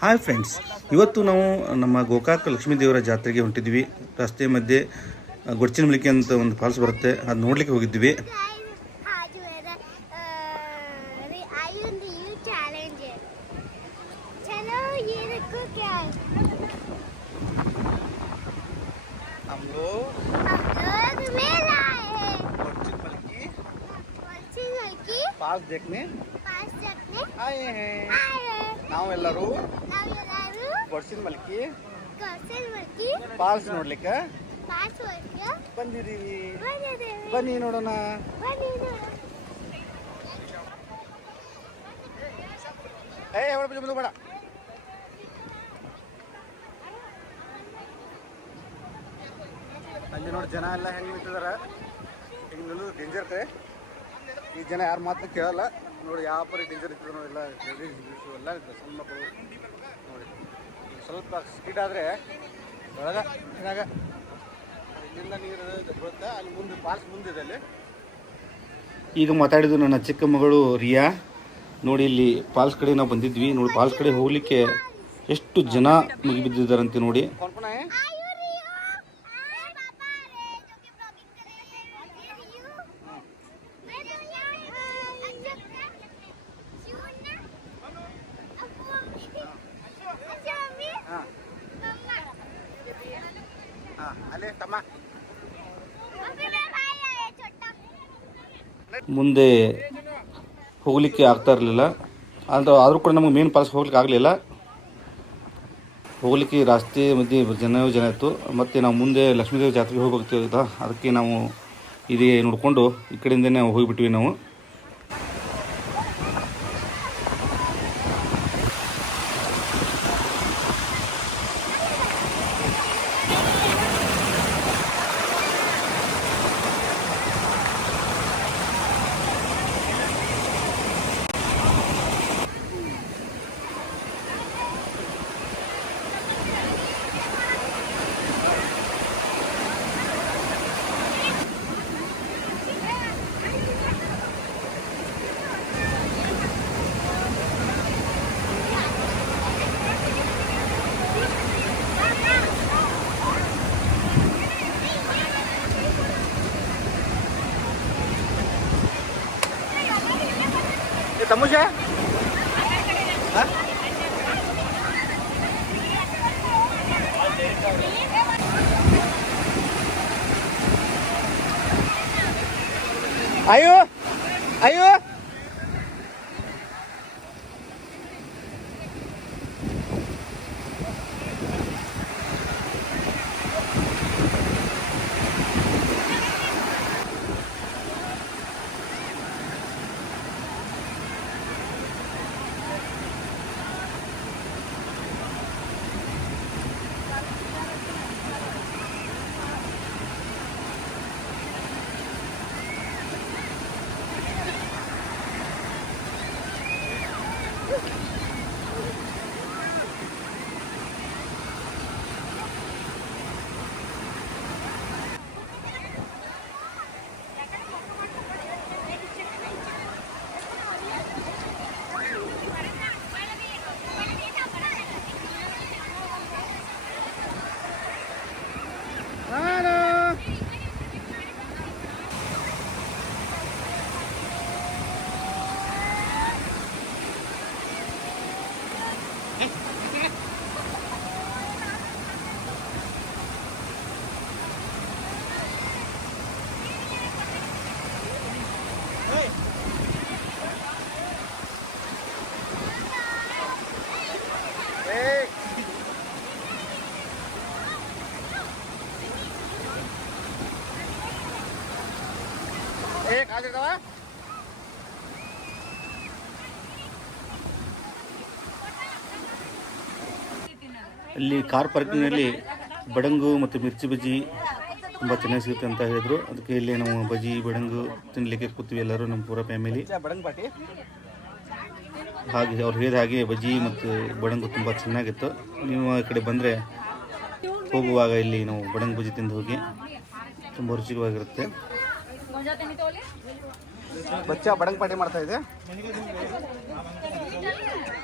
Hi friends ಇವತ್ತು ನಾವು ನಮ್ಮ ಗೋಕಾಕ್ ಲಕ್ಷ್ಮೀ ದೇವರ ಜಾತ್ರೆಗೆ ಹೊಂಟಿದ್ವಿ ರಸ್ತೆ ಮಧ್ಯೆ ಆ, ಗೊಡ್ಚಿನ ಮಲಿಕೆ ಅಂತ ಒಂದು ಫಾಲ್ಸ್ ಬರುತ್ತೆ ಅದು ನೋಡ್ಲಿಕ್ಕೆ ಹೋಗಿದ್ವಿ आज मेरा अरे आई हूँ यू चैलेंज है चलो ये देखो क्या है हम लोग मेला है पश्चिम की ಫಾಲ್ಸ್ देखने पास रखने आए हैं आए हैं ನಾವೆಲ್ಲರೂ ನಾವೆಲ್ಲರೂ ಮಲ್ಕಿ ಪಾಲ್ಸ್ ನೋಡ್ಲಿಕ್ಕೆ? ಬಂದಿದ್ದೀವಿ. ಬನ್ನಿ ನೋಡೋಣ. ಏ ಬೇಡ ಅಲ್ಲಿ ನೋಡಿ ಜನ ಎಲ್ಲ ಹೆಂಗೆ ನಿಂತಿದಾರ? ಈಗ ನಿಲ್ಲೋದು ಡೇಂಜರ್ ಈ ಜನ ಯಾರು ಮಾತು ಕೇಳಲ್ಲ. ನೋಡಿ ಯಾವ ಪರಿ ಡೇಂಜರ್ ಇರ್ತದೆ ನೋಡಿ ಎಲ್ಲ ಗೀಸು ಎಲ್ಲ ಇರ್ತದೆ ಸಣ್ಣ ಮಕ್ಕಳು. ನೋಡಿ ಸ್ವಲ್ಪ ಸ್ಪೀಡ್ ಆದರೆ ಒಳಗ ಇದಾಗ ಇಲ್ಲಿಂದ ನೀರು ಬರುತ್ತೆ ಅಲ್ಲಿ ಮುಂದೆ ಪಾಲ್ಸ್ ಮುಂದಿದೆ ಅಲ್ಲಿ. ಈಗ ಮಾತಾಡಿದ್ದು ನನ್ನ ಚಿಕ್ಕ ಮಗಳು ರಿಯಾ. ನೋಡಿ ಇಲ್ಲಿ ಪಾಲ್ಸ್ ಕಡೆ ನಾವು ಬಂದಿದ್ವಿ. ನೋಡಿ ಪಾಲ್ಸ್ ಕಡೆ ಹೋಗ್ಲಿಕ್ಕೆ ಎಷ್ಟು ಜನ ಮುಗಿಬಿದ್ದಿದ್ದಾರಂತೆ ನೋಡಿ. ಮುಂದೆ ಹೋಗಲಿಕ್ಕೆ ಆಗ್ತಾ ಇರಲಿಲ್ಲ. ಅಂದರೆ ಆದರೂ ಕೂಡ ನಮಗೆ ಮೇನ್ ಪಾಲಿಸ್ ಹೋಗ್ಲಿಕ್ಕೆ ಆಗಲಿಲ್ಲ. ಹೋಗಲಿಕ್ಕೆ ರಾಸ್ತೆ ಮಧ್ಯೆ ಜನ ಜನ ಇತ್ತು. ಮತ್ತು ನಾವು ಮುಂದೆ ಲಕ್ಷ್ಮೀದೇವಿ ಜಾತ್ರೆಗೆ ಹೋಗ್ಬೇಕಿತ್ತು ಅದಕ್ಕೆ ನಾವು ಇದೇ ನೋಡಿಕೊಂಡು ಈ ಕಡೆಯಿಂದನೇ ಹೋಗಿಬಿಟ್ವಿ ನಾವು. તમુ છે? આયુ? આયુ? Okay. ಏ ಅಲ್ಲಿ ಕಾರ್ ಪಾರ್ಕಿಂಗ್ನಲ್ಲಿ ಬಡಂಗು ಮತ್ತು ಮಿರ್ಚಿ ಬಜ್ಜಿ ತುಂಬ ಚೆನ್ನಾಗಿ ಸಿಗುತ್ತೆ ಅಂತ ಹೇಳಿದ್ರು. ಅದಕ್ಕೆ ಇಲ್ಲಿ ನಾವು ಬಜ್ಜಿ ಬಡಂಗು ತಿನ್ನಲಿಕ್ಕೆ ಕೂತೀವಿ ಎಲ್ಲರೂ ನಮ್ಮ ಪೂರ ಫ್ಯಾಮಿಲಿ. ಹಾಗೆ ಅವ್ರು ಹೇಳಿದ ಹಾಗೆ ಬಜ್ಜಿ ಮತ್ತು ಬಡಂಗು ತುಂಬ ಚೆನ್ನಾಗಿತ್ತು. ನೀವು ಆ ಕಡೆ ಬಂದರೆ ಹೋಗುವಾಗ ಇಲ್ಲಿ ನಾವು ಬಡಂಗು ಬಜ್ಜಿ ತಿಂದು ಹೋಗಿ ತುಂಬ ರುಚಿಕವಾಗಿರುತ್ತೆ ಬಚ್ಚ ಬಡಂಗ್ ಪಾಟಿ ಮಾಡ್ತಾ ಇದೆ.